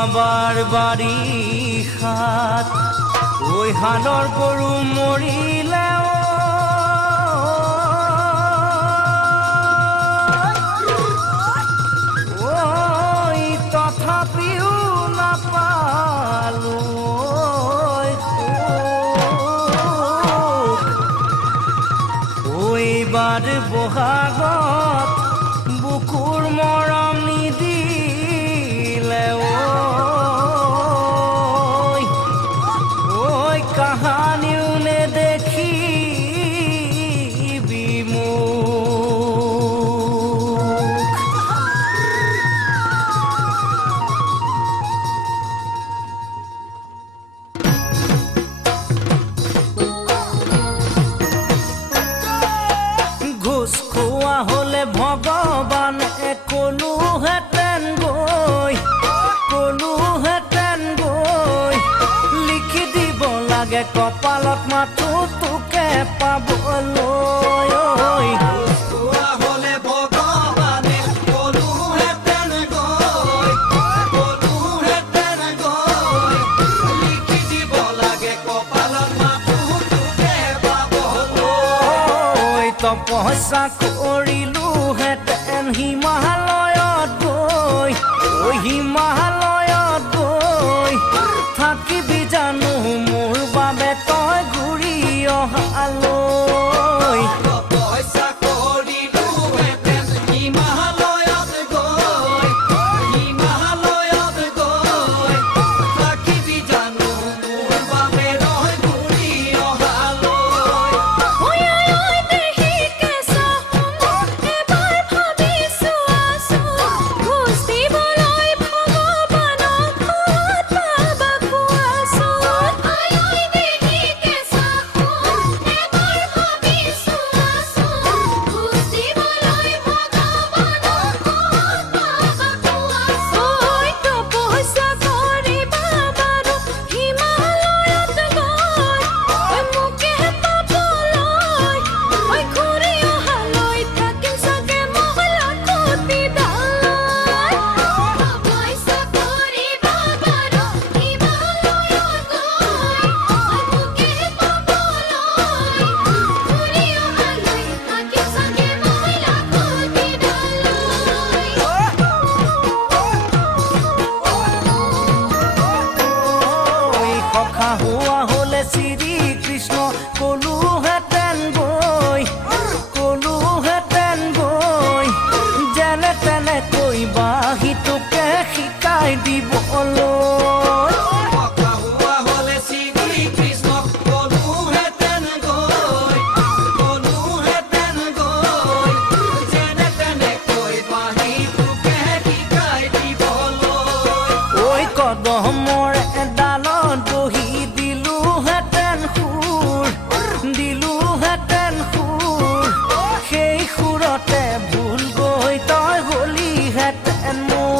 যোৱাবাৰ বাৰিষাত ঐ হালৰ গৰু মৰিলে ঐ তথাপিও নাপালো এইবাৰ বহাগত বুকুৰ মৰম নিদিলে ঐ কাহানিও নেদেখি বিমুখ ঘোষ খোৱা হলে ভগৱানে কলোহেঁতেন গৈ লিখি দিব লাগে কপালত মাথো তোকে পাবলৈ তপস্যা কৰিলোহেঁতেন হিমালয়ত গৈ থাকিবি জানো মোৰ বাবে তই ঘূৰি অহালৈ তপস্যা কৰিলোহেঁতেন হিমালয়ত গৈ থাকিবি জানো মোৰ বাবে তই ঘূৰি হোৱা হলে শ্ৰী কৃষ্ণ কলোহেঁতেন গৈ যেনে তেনে কৈ বাঁহী তোকে শিকাই দিবলৈ ঐ কদমৰ এডালত বহি দিলোহেঁতেন সুৰ সেই সুৰতে ভুল গৈ তই হলিহেঁতেন মোৰ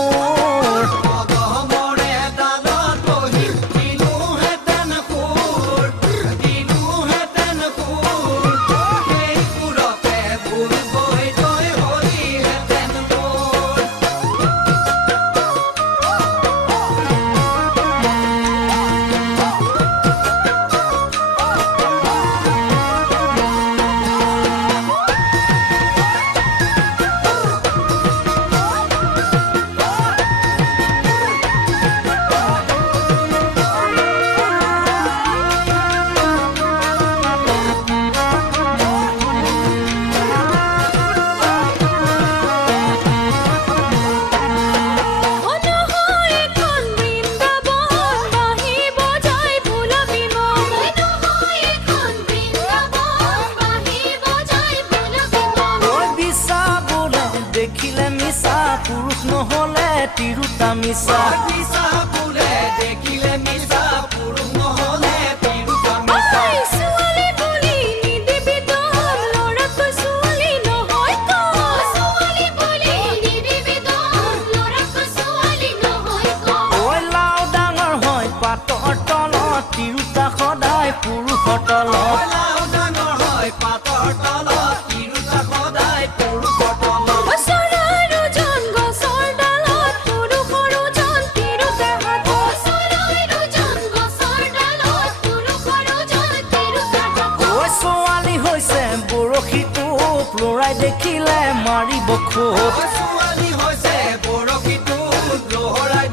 দেখিলে মিছা পুৰুষ নহলে তিৰুতা মিছা বোলে দেখিলে মিছা পুৰুষ নহলে তিৰুতা মিছা ছোৱালী বুলি নিদিবি তই ল'ৰাকৈ ছোৱালী নহয় ছোৱালী বুলি নিদিবি তই ল'ৰাকৈ ছোৱালী নহয় ঐ লাও ডাঙৰ হয় পাতৰ তলত তিৰুতা সদায় পুৰুষৰ তলত লাও ডাঙৰ হয় পাতৰ তলত তিৰুতা সদায় পুৰুষৰ তলত তাই দেখিলে মাৰিব খোপ ছোৱালী হৈছে বৰশীটো লহৰাই